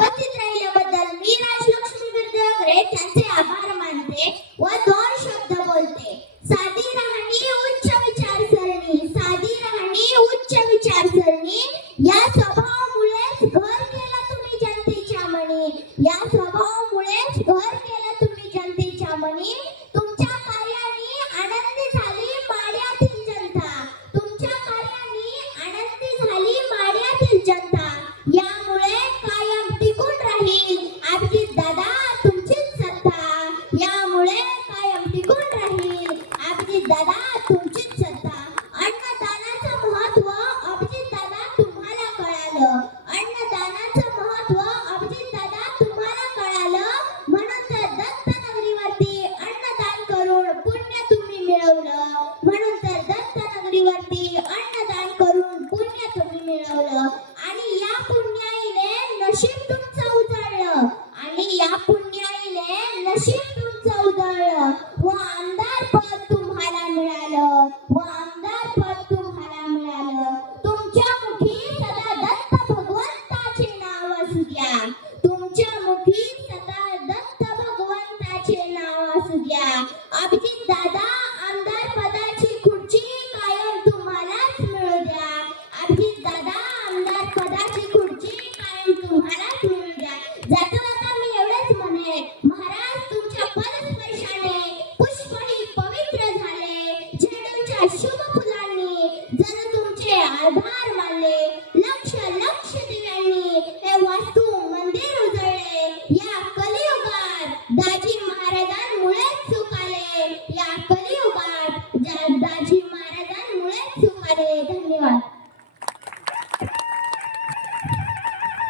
उपस्थित राहिल्याबद्दल मी राजलक्ष्मी बिर्देवगरे त्यांचे आभार मानते व दोन शब्द बोलते. साधी राहणी उच्च विचारसरणी, साधी राहणी उच्च विचारसरणी या स्वभावामुळेच घर केलं तुम्ही जनतेच्या मनी, या स्वभावामुळेच घर केलं तुम्ही जनतेच्या मनी. तुमच्या कार्याने आनंदी झाली माड्यातील जनता, तुमच्या कार्याने आनंदी झाली माड्यातील जनता. यामुळे कायम टिकून राहील अभिजित दादा तुमचीच सत्ता, यामुळे कायम टिकून राहील अभिजित दादा तुमचीच सत्ता. अन्नदानाचं महत्व अभिजित दादा तुम्हाला कळालं, अन्नदानाचं महत्व अभिजित दादा तुम्हाला कळालं, म्हणून तर दत्तनगरीवरती अन्नदान करून पुण्य तुम्ही मिळवलं, म्हणून तर दत्तनगरीवरती अन्नदान करून पुण्य तुम्ही मिळवलं. आणि या पुण्याईने नशीब तुमचं उजळलं, आणि या